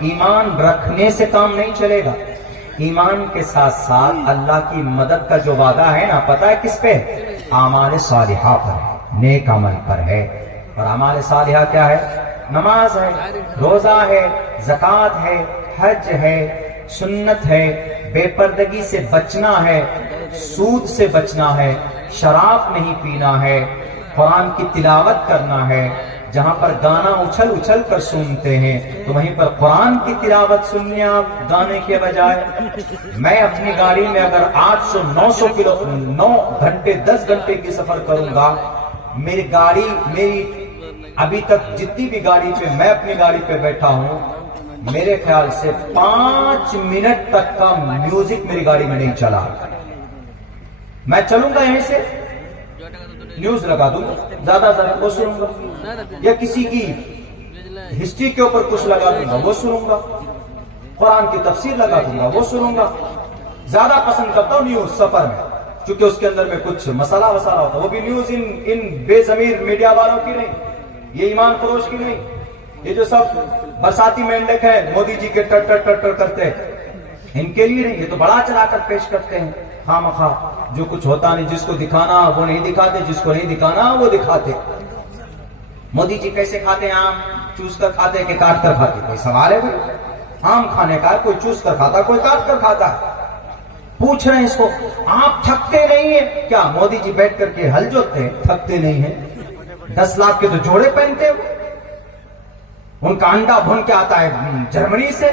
ایمان رکھنے سے کام نہیں چلے گا، ایمان کے ساتھ ساتھ اللہ کی مدد کا جو وعدہ ہے نا، پتہ ہے کس پہ؟ اعمال صالحہ پر ہے، نیک عمل پر ہے۔ اور اعمال صالحہ کیا ہے؟ نماز ہے، روزہ ہے، زکوٰۃ ہے، حج ہے، سنت ہے، بے پردگی سے بچنا ہے، سود سے بچنا ہے، شراب نہیں پینا ہے، قرآن کی تلاوت کرنا ہے۔ جہاں پر گانا اچھل اچھل کر سنتے ہیں تو وہیں پر قرآن کی تلاوت سننے آپ گانے کے بجائے۔ میں اپنی گاڑی میں اگر 800-900 کلو 9 گھنٹے 10 گھنٹے کی سفر کروں گا، میری ابھی تک جتنی بھی گاڑی پہ میں اپنی گاڑی پہ بیٹھا ہوں، میرے خیال سے 5 منٹ تک کا میوزک میری گاڑی میں نہیں چلا۔ میں چلوں گا یہیں سے نیوز لگا دوں گا، زیادہ وہ سنوں گا، یا کسی کی ہسٹری کے اوپر کچھ لگا دوں گا وہ سنوں گا، قرآن کی تفسیر لگا دوں گا وہ سنوں گا۔ زیادہ پسند کرتا ہوں نیوز سفر میں، چونکہ اس کے اندر میں کچھ مسئلہ وسالہ ہوتا ہے، وہ بھی نیوز ان بے ضمیر میڈیا والوں کی نہیں، یہ ایمان فروش کی نہیں، یہ جو سب برساتی مینڈک ہے مودی جی کے ٹر ٹر ٹر ٹر کرتے ہیں، ان کے لیے نہیں، یہ تو بڑا چلا کر پیش کرتے ہیں خام خواہ، جو کچھ ہوتا نہیں، جس کو دکھانا وہ نہیں دکھاتے، جس کو نہیں دکھانا وہ دکھاتے۔ مودی جی کیسے کھاتے ہیں؟ آم چوس کر کھاتے ہیں کہ کاٹ کر کھاتے؟ کوئی سوال ہے بھائی؟ آم کھانے کا ہے، کوئی چوس کر کھاتا ہے، کوئی کاٹ کر کھاتا ہے۔ پوچھ رہے ہیں اس کو، آپ تھکتے نہیں ہیں کیا؟ مودی جی بیٹھ کر کے ہل جوتے ہیں، تھکتے نہیں ہیں؟ 10 لاکھ کے تو جوڑے پہنتے ہیں، ان کا انڈا بھون کے آتا ہے جرمنی سے،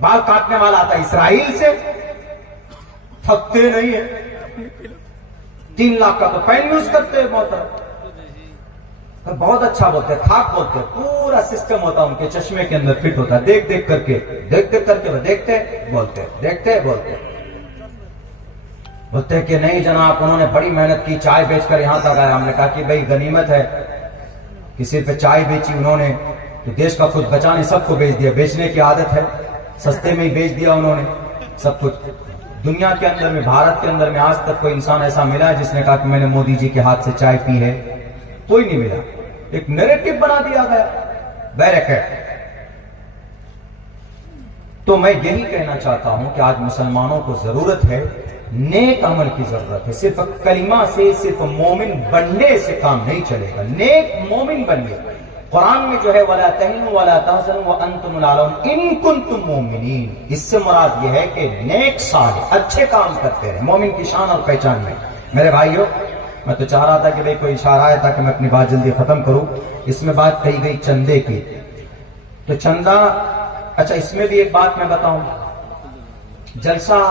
بال کاٹنے والا آتا ہے اسرائیل سے، تھکتے نہیں ہیں۔ 3 لاکھ کا تو پین یوز کرتے ہیں، محترم بہت اچھا بولتے ہیں، تھاک بولتے ہیں، پورا سسٹم ہوتا ہے ان کے چشمے کے اندر فٹ ہوتا ہے، دیکھ دیکھ کر کے وہ دیکھتے بولتے، دیکھتے بولتے کہ نہیں جناب انہوں نے بڑی محنت کی، چائے بیچ کر یہاں تک آیا۔ ہم نے کہا کہ بھئی غنیمت ہے، کسی پہ چائے بیچی انہوں نے تو دیش کا کچھ بچا نہیں، سب کو بیچ دیا، بیچنے کی عادت ہے، سستے میں ہی بیچ دیا انہوں نے سب کچھ۔ دنیا کے اندر میں، بھارت کے اندر میں آج تک کوئی انسان ایسا ملا ہے جس نے کہا کہ میں نے مودی جی کے ہاتھ سے چائے پی ہے؟ کوئی نہیں ملا۔ ایک نیریٹو بنا دیا گیا، بیریکیٹ۔ تو میں یہی کہنا چاہتا ہوں کہ آج مسلمانوں کو ضرورت ہے، نیک عمل کی ضرورت ہے۔ صرف کلمہ سے، صرف مومن بننے سے کام نہیں چلے گا، نیک مومن بننے۔ قرآن میں جو ہے وَلَا تَهِنُوا وَلَا تَحْزَنُوا وَأَنْتُمُ الْأَعْلَوْنَ إِن كُنتُم مُؤْمِنِينَ۔ اس سے مراد یہ ہے کہ نیک صالح اچھے کام کرتے رہے، مومن کی شان اور پہچان میں۔ میرے بھائیو، میں تو چاہ رہا تھا کہ بھئی کوئی اشارہ آیا تھا کہ میں اپنی بات جلدی ختم کروں۔ اس میں بات کہی گئی چندے کی، تو چندہ، اچھا اس میں بھی ایک بات میں بتاؤں، جلسہ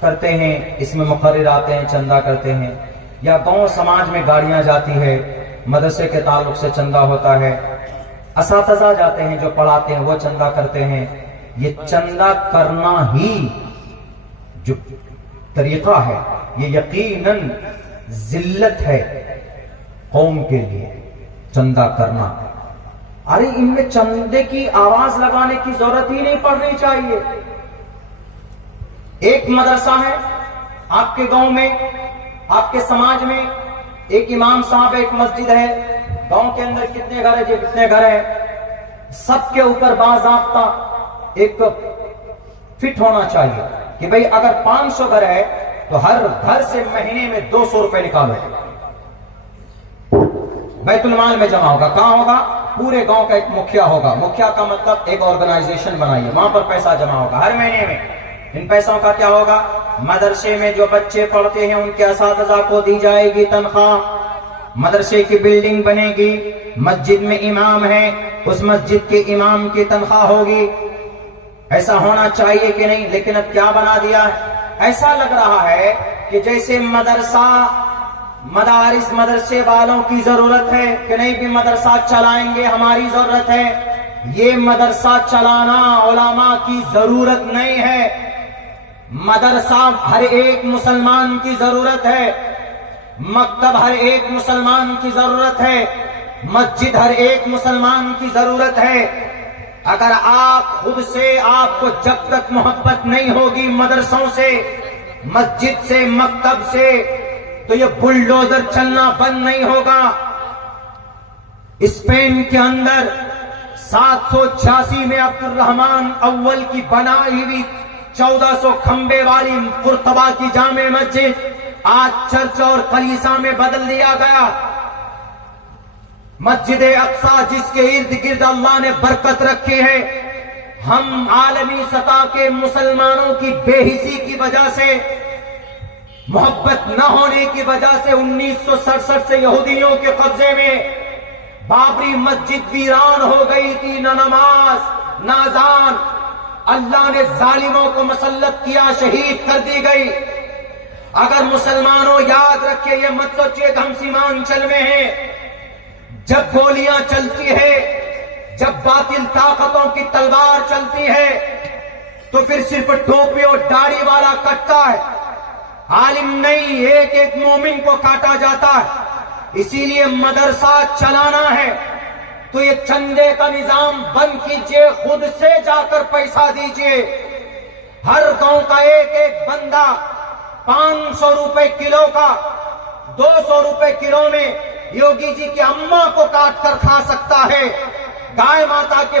کرتے ہیں، اس میں مقرر آتے ہیں، چندہ کرتے ہیں، یا گاؤں سماج میں گاڑیاں جاتی ہے، مدرسے کے تعلق سے چندہ ہوتا ہے، اساتذہ جاتے ہیں جو پڑھاتے ہیں وہ چندہ کرتے ہیں۔ یہ چندہ کرنا ہی جو طریقہ ہے یہ یقیناً ذلت ہے قوم کے لیے، چندہ کرنا۔ ارے ان میں چندے کی آواز لگانے کی ضرورت ہی نہیں پڑنی چاہیے۔ ایک مدرسہ ہے آپ کے گاؤں میں، آپ کے سماج میں، ایک امام صاحب، ایک مسجد ہے، گاؤں کے اندر کتنے گھر ہیں؟ جتنے گھر ہیں سب کے اوپر باضابطہ ایک فٹ ہونا چاہیے کہ بھئی اگر 500 گھر ہے تو ہر گھر سے مہینے میں 200 روپے نکالو، بیت المال میں جمع ہوگا۔ کہاں ہوگا؟ پورے گاؤں کا ایک مکھیا ہوگا، مکھیا کا مطلب ایک آرگنائزیشن بنائیے، وہاں پر پیسہ جمع ہوگا ہر مہینے میں۔ ان پیسوں کا کیا ہوگا؟ مدرسے میں جو بچے پڑھتے ہیں ان کے اساتذہ کو دی جائے گی تنخواہ، مدرسے کی بلڈنگ بنے گی، مسجد میں امام ہے اس مسجد کے امام کی تنخواہ ہوگی۔ ایسا ہونا چاہیے کہ نہیں؟ لیکن اب کیا بنا دیا ہے؟ ایسا لگ رہا ہے کہ جیسے مدارس مدرسے والوں کی ضرورت ہے کہ نہیں بھی مدرسہ چلائیں گے، ہماری ضرورت ہے۔ یہ مدرسہ چلانا علماء کی ضرورت نہیں ہے، مدرسہ ہر ایک مسلمان کی ضرورت ہے، مکتب ہر ایک مسلمان کی ضرورت ہے، مسجد ہر ایک مسلمان کی ضرورت ہے۔ اگر آپ خود سے، آپ کو جب تک محبت نہیں ہوگی مدرسوں سے، مسجد سے، مکتب سے، تو یہ بلڈوزر چلنا بند نہیں ہوگا۔ اسپین کے اندر 786 میں عبد الرحمن اول کی بنائی ہوئی 1400 کھمبے والی قرطبہ کی جامع مسجد آج چرچ اور کلیسا میں بدل دیا گیا. مسجد اقصی جس کے ارد گرد اللہ نے برکت رکھی ہے، ہم عالمی سطح کے مسلمانوں کی بے حسی کی وجہ سے، محبت نہ ہونے کی وجہ سے 1967 سے یہودیوں کے قبضے میں بابری مسجد ویران ہو گئی تھی. نہ نماز نہ اذان، اللہ نے ظالموں کو مسلط کیا، شہید کر دی گئی. اگر مسلمانوں یاد رکھے، یہ مت سوچئے کہ ہم سیمانچل میں ہیں. جب گولیاں چلتی ہے، جب باطل طاقتوں کی تلوار چلتی ہے تو پھر صرف ٹوپی اور داڑھی والا کٹتا ہے، عالم نہیں، ایک ایک مومن کو کاٹا جاتا ہے. اسی لیے مدرسہ چلانا ہے تو یہ چندے کا نظام بند کیجئے، خود سے جا کر پیسہ دیجئے. ہر گاؤں کا ایک ایک بندہ 500 روپے کلو کا، 200 روپے کلو میں یوگی جی کی اماں کو کاٹ کر کھا سکتا ہے، گائے ماتا کے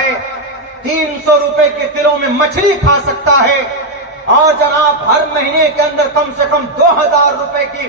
ہے، 300 روپے کے کلو میں مچھلی کھا سکتا ہے. اور جناب ہر مہینے کے اندر کم سے کم 2000 روپے کی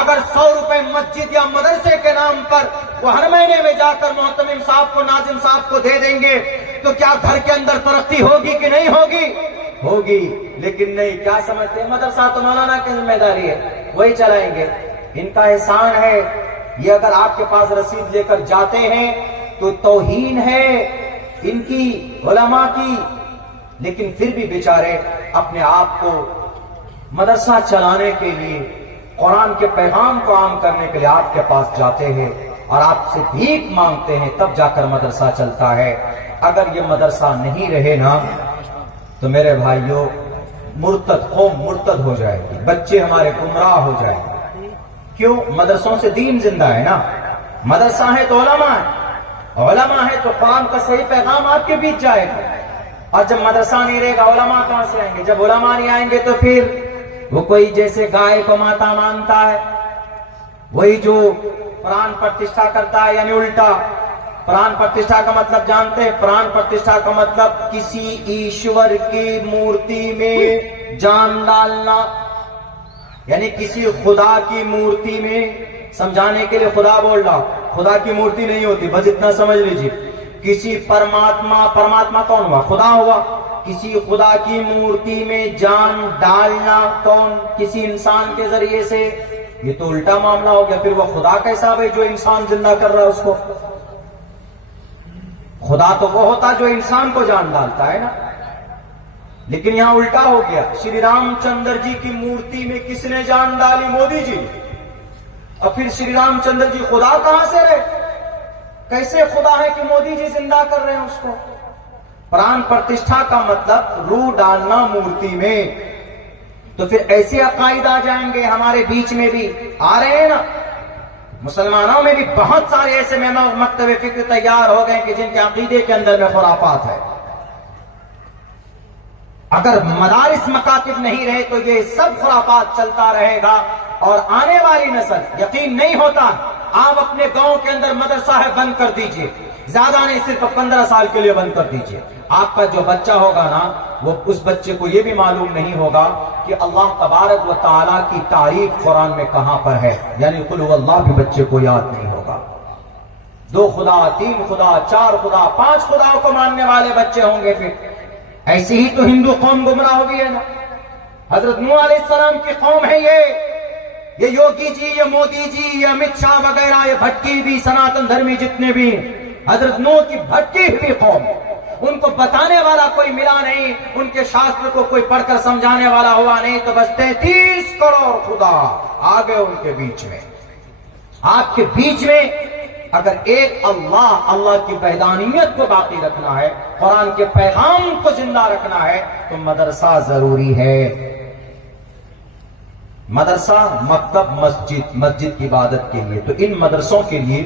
اگر 100 روپے مسجد یا مدرسے کے نام پر وہ ہر مہینے میں جا کر محتمم صاحب کو، ناظم صاحب کو دے دیں گے تو کیا گھر کے اندر ترقی ہوگی کہ نہیں ہوگی؟ ہوگی. لیکن نہیں، کیا سمجھتے ہیں مدرسہ تو مولانا کی ذمہ داری ہے، وہی چلائیں گے. ان کا احسان ہے یہ، اگر آپ کے پاس رسید لے کر جاتے ہیں تو توہین ہے ان کی، علماء کی. لیکن پھر بھی بیچارے اپنے آپ کو مدرسہ چلانے کے لیے، قرآن کے پیغام کو عام کرنے کے لیے آپ کے پاس جاتے ہیں اور آپ سے بھیک مانگتے ہیں، تب جا کر مدرسہ چلتا ہے. اگر یہ مدرسہ نہیں رہے نا تو میرے بھائیوں مرتد قوم مرتد ہو جائے گی، بچے ہمارے گمراہ ہو جائیں گے. کیوں؟ مدرسوں سے دین زندہ ہے نا. مدرسہ ہے تو علماء ہے، علماء ہے تو قرآن کا صحیح پیغام آپ کے بیچ جائے گا. اور جب مدرسہ نہیں رہے گا علماء کہاں سے آئیں گے؟ جب علماء نہیں آئیں گے تو پھر وہ کوئی جیسے گائے کو ماتا مانتا ہے، وہی جو پران پرتشٹھا کرتا ہے، یعنی الٹا. پران پرتشٹھا کا مطلب جانتے ہیں؟ پران پرتشٹھا کا مطلب کسی ایشور کی مورتی میں جان ڈالنا، یعنی کسی خدا کی مورتی میں. سمجھانے کے لیے خدا بول رہا، خدا کی مورتی نہیں ہوتی، بس اتنا سمجھ لیجیے. کسی پرماتما کون ہوا؟ خدا ہوا. کسی خدا کی مورتی میں جان ڈالنا کون؟ کسی انسان کے ذریعے سے. یہ تو الٹا معاملہ ہو گیا. پھر وہ خدا کیسا ہے جو انسان زندہ کر رہا ہے اس کو؟ خدا تو وہ ہوتا جو انسان کو جان ڈالتا ہے نا. لیکن یہاں الٹا ہو گیا. شری رام چندر جی کی مورتی میں کس نے جان ڈالی؟ مودی جی. اور پھر شری رام چندر جی خدا کہاں سے رہے؟ کیسے خدا ہے کہ مودی جی زندہ کر رہے ہیں اس کو؟ پران پرتشٹھا کا مطلب روح ڈالنا مورتی میں. تو پھر ایسے عقائد آ جائیں گے ہمارے بیچ میں بھی، آ رہے ہیں نا. مسلمانوں میں بھی بہت سارے ایسے مکتب فکر تیار ہو گئے کہ جن کے عقیدے کے اندر میں خرافات ہے. اگر مدارس مکاتب نہیں رہے تو یہ سب خرافات چلتا رہے گا. اور آنے والی نسل، یقین نہیں ہوتا، آپ اپنے گاؤں کے اندر مدرسہ ہے بند کر دیجئے، زیادہ نہیں، صرف 15 سال کے لیے بند کر دیجئے. آپ کا جو بچہ ہوگا نا، وہ اس بچے کو یہ بھی معلوم نہیں ہوگا کہ اللہ تبارک و تعالیٰ کی تعریف قرآن میں کہاں پر ہے. یعنی قل هو اللہ بھی بچے کو یاد نہیں ہوگا. 2 خدا، 3 خدا، 4 خدا، 5 خداؤں کو ماننے والے بچے ہوں گے. پھر ایسے ہی تو ہندو قوم گمراہ ہو گئی ہے نا. حضرت نوح علیہ السلام کی قوم ہے یہ یوگی جی، یہ مودی جی، یہ امت شاہ وغیرہ، یہ بھٹکی بھی، سناتن دھرمی جتنے بھی، حضرت نوح کی بھٹکی ہوئی قوم. ان کو بتانے والا کوئی ملا نہیں، ان کے شاستر کو کوئی پڑھ کر سمجھانے والا ہوا نہیں، تو بس 33 کروڑ خدا آ گئے ان کے بیچ میں. آپ کے بیچ میں اگر ایک اللہ کی وحدانیت کو باقی رکھنا ہے، قرآن کے پیغام کو زندہ رکھنا ہے، تو مدرسہ ضروری ہے. مدرسہ، مکتب، مسجد کی عبادت کے لیے. تو ان مدرسوں کے لیے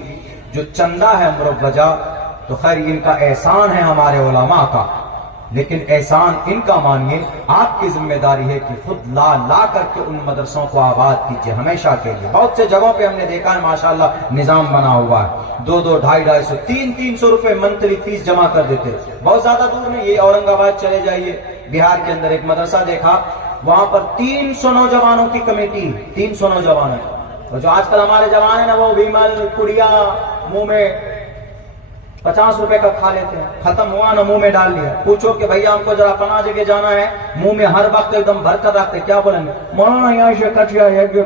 جو چندہ ہے مروجہ، تو خیر ان کا احسان ہے ہمارے علماء کا. لیکن احسان ان کا مانیے، آپ کی ذمہ داری ہے کہ خود لا کر کے ان مدرسوں کو آباد کیجیے ہمیشہ کے لیے۔ بہت سے جگہوں پہ ہم نے دیکھا ہے ماشاءاللہ نظام بنا ہوا ہے، 200 250 300 روپے منتھلی فیس جمع کر دیتے۔ بہت زیادہ دور نہیں، یہ اورنگ آباد چلے جائیے، بہار کے اندر ایک مدرسہ دیکھا، وہاں پر 300 نوجوانوں کی کمیٹی، 300 نوجوان، اور جو آج کل ہمارے جوان ہیں نا وہ ویمل پڑیا منہ میں 50 روپے کا کھا لیتے ہیں، ختم ہوا نا منہ میں ڈال لیا، پوچھو کہ بھیا ہم کو ذرا فلاں جگہ جانا ہے، منہ میں ہر وقت ایک دم بھر کر رکھتے، کیا بولیں گے؟ مولانا یہاں سے کٹیا ہے کہ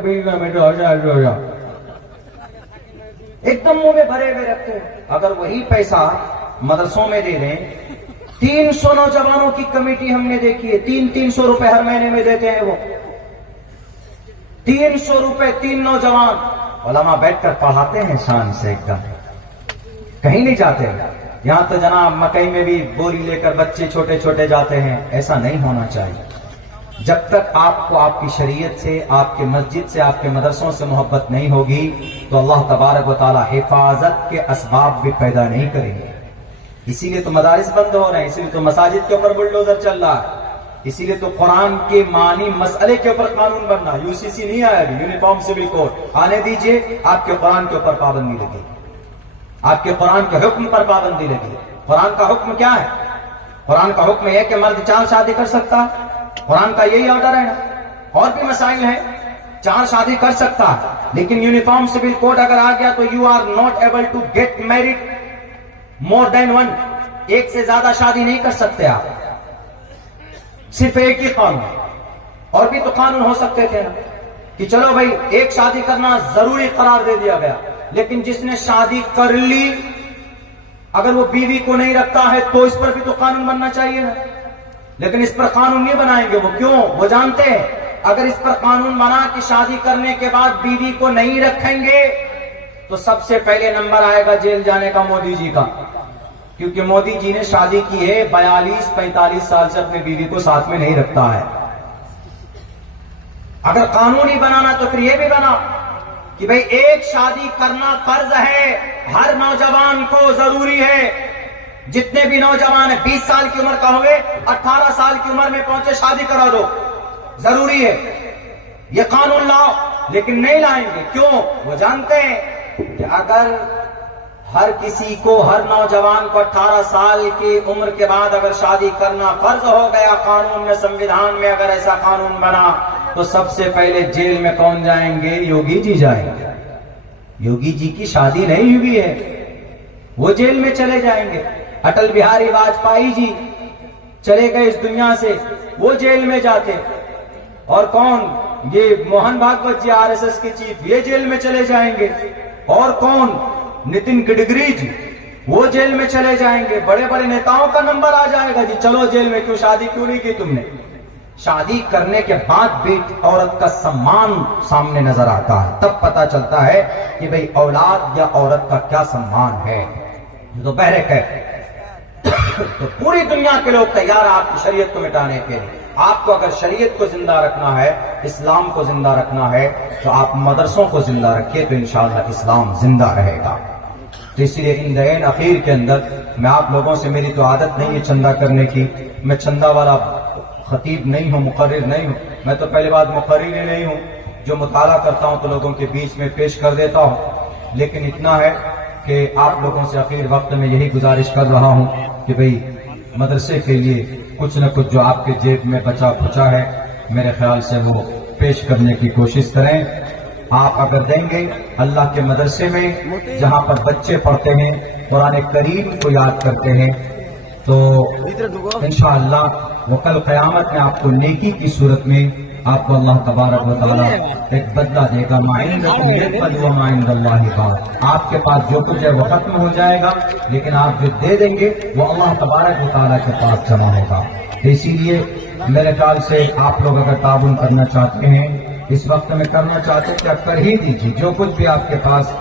ایک دم منہ میں بھرے ہوئے رکھتے ہیں۔ اگر وہی پیسہ مدرسوں میں دے دیں، 300 نوجوانوں کی کمیٹی ہم نے دیکھی ہے، 300 روپے ہر مہینے میں دیتے ہیں، وہ 300 روپے 3 نوجوان، علماء بیٹھ کر پڑھاتے ہیں شان سے، ایک دم کہیں نہیں جاتے۔ یہاں تو جناب مکئی میں بھی بوری لے کر بچے چھوٹے چھوٹے جاتے ہیں، ایسا نہیں ہونا چاہیے۔ جب تک آپ کو آپ کی شریعت سے، آپ کے مسجد سے، آپ کے مدرسوں سے محبت نہیں ہوگی تو اللہ تبارک و تعالی حفاظت کے اسباب بھی پیدا نہیں کریں گے۔ اسی لیے تو مدارس بند ہو رہے ہیں، اسی لیے تو مساجد کے اوپر بلڈوزر چل رہا ہے، اسی لیے تو قرآن کے معنی مسئلے کے اوپر قانون بننا، UCC نہیں آیا ابھی، یونیفارم سول کوڈ آنے دیجئے، آپ کے قرآن کے اوپر پابندی لگے، آپ کے قرآن کے حکم پر پابندی لگی۔ قرآن کا حکم کیا ہے؟ قرآن کا حکم یہ ہے کہ مرد 4 شادی کر سکتا ہے، قرآن کا یہی آرڈر ہے نا۔ اور بھی مسائل ہیں، 4 شادی کر سکتا ہے، لیکن یونیفارم سول کوڈ اگر آ گیا تو you are not able to get married more than 1، ایک سے زیادہ شادی نہیں کر سکتے آپ، صرف ایک ہی قانون۔ اور بھی تو قانون ہو سکتے تھے نا کہ چلو بھائی ایک شادی کرنا ضروری قرار دے دیا گیا، لیکن جس نے شادی کر لی اگر وہ بیوی کو نہیں رکھتا ہے تو اس پر بھی تو قانون بننا چاہیے نا، لیکن اس پر قانون نہیں بنائیں گے۔ وہ کیوں؟ وہ جانتے ہیں اگر اس پر قانون بنا کہ شادی کرنے کے بعد بیوی کو نہیں رکھیں گے تو سب سے پہلے نمبر آئے گا جیل جانے کا مودی جی کا، کیونکہ مودی جی نے شادی کی ہے 42-45 سال سے اپنی بیوی کو ساتھ میں نہیں رکھتا ہے۔ اگر قانون ہی بنانا تو پھر یہ بھی بنا کہ بھئی ایک شادی کرنا فرض ہے، ہر نوجوان کو ضروری ہے۔ جتنے بھی نوجوان ہیں 20 سال کی عمر کا ہوئے، 18 سال کی عمر میں پہنچے شادی کرا دو، ضروری ہے، یہ قانون لاؤ، لیکن نہیں لائیں گے۔ کیوں؟ وہ جانتے ہیں کہ اگر ہر کسی کو، ہر نوجوان کو 18 سال کی عمر کے بعد اگر شادی کرنا فرض ہو گیا قانون میں، سنویدھان میں اگر ایسا قانون بنا تو سب سے پہلے جیل میں کون جائیں گے؟ یوگی جی جائیں گے۔ یوگی جی کی شادی نہیں ہوئی ہے، وہ جیل میں چلے جائیں گے۔ اٹل بہاری واجپئی جی چلے گئے اس دنیا سے، وہ جیل میں جاتے۔ اور کون؟ یہ موہن بھاگوت جی RSS کے چیف، یہ جیل میں چلے جائیں گے۔ اور کون؟ نتن گڈکری جی، وہ جیل میں چلے جائیں گے۔ بڑے بڑے نیتاؤں کا نمبر آ جائے گا، جی چلو جیل میں، کیوں شادی کیوں نہیں کی تم نے؟ شادی کرنے کے بعد بھی عورت کا سمان سامنے نظر آتا ہے، تب پتا چلتا ہے کہ بھئی اولاد یا عورت کا کیا سمان ہے۔ تو بہرک ہے تو پوری دنیا کے لوگ تیار ہیں آپ کی شریعت کو مٹانے کے لیے۔ آپ کو اگر شریعت کو زندہ رکھنا ہے، اسلام کو زندہ رکھنا ہے تو آپ مدرسوں کو زندہ رکھیے، تو انشاءاللہ اسلام زندہ رہے گا۔ تو اس لیے ان دین اخیر کے اندر میں آپ لوگوں سے، میری تو عادت نہیں ہے چندہ کرنے کی، میں چندہ والا خطیب نہیں ہوں، مقرر نہیں ہوں، میں تو پہلی بات مقرر ہی نہیں ہوں، جو مطالعہ کرتا ہوں تو لوگوں کے بیچ میں پیش کر دیتا ہوں۔ لیکن اتنا ہے کہ آپ لوگوں سے اخیر وقت میں یہی گزارش کر رہا ہوں کہ بھئی مدرسے کے لیے کچھ نہ کچھ جو آپ کے جیب میں بچا کھچا ہے، میرے خیال سے وہ پیش کرنے کی کوشش کریں۔ آپ اگر دیں گے اللہ کے مدرسے میں جہاں پر بچے پڑھتے ہیں، قرآن کریم کو یاد کرتے ہیں، تو انشاءاللہ وہ کل قیامت میں آپ کو نیکی کی صورت میں آپ کو اللہ تبارک و تعالیٰ ایک بدلہ دے گا۔ ما عندکم ينفد وما عند اللہ باق۔ آپ کے پاس جو کچھ ہے وہ ختم ہو جائے گا، لیکن آپ جو دے دیں گے وہ اللہ تبارک و تعالیٰ کے پاس جمع ہوگا۔ تو اسی لیے میرے خیال سے آپ لوگ اگر تعاون کرنا چاہتے ہیں، اس وقت میں کرنا چاہتے ہیں، کیا کر ہی دیجیے۔ جو کچھ بھی آپ کے پاس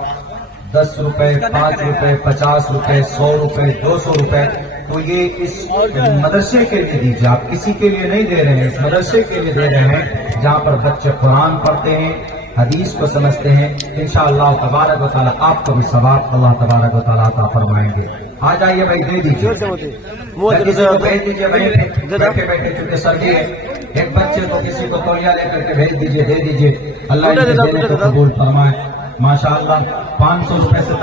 10 روپے، 5 روپے، 50 روپے، 100 روپے، 200 روپے، تو یہ اس مدرسے کے لیے دیجیے۔ آپ کسی کے لیے نہیں دے رہے ہیں، اس مدرسے کے لیے دے رہے ہیں جہاں پر بچے قرآن پڑھتے ہیں، حدیث کو سمجھتے ہیں۔ انشاءاللہ تبارک و تعالیٰ آپ کو بھی ثواب اللہ تبارک و تعالیٰ عطا فرمائیں گے۔ آ جائیے بھائی دے دیجیے کسی کو بھیج دیجیے بھائی بیٹھے بیٹھے چونکہ سردی ہے ایک بچے کو کسی کو تولیہ لے کر کے بھیج دیجیے دے دیجیے اللہ ان کے دینے کو قبول فرمائے ماشاءاللہ 500 روپے سے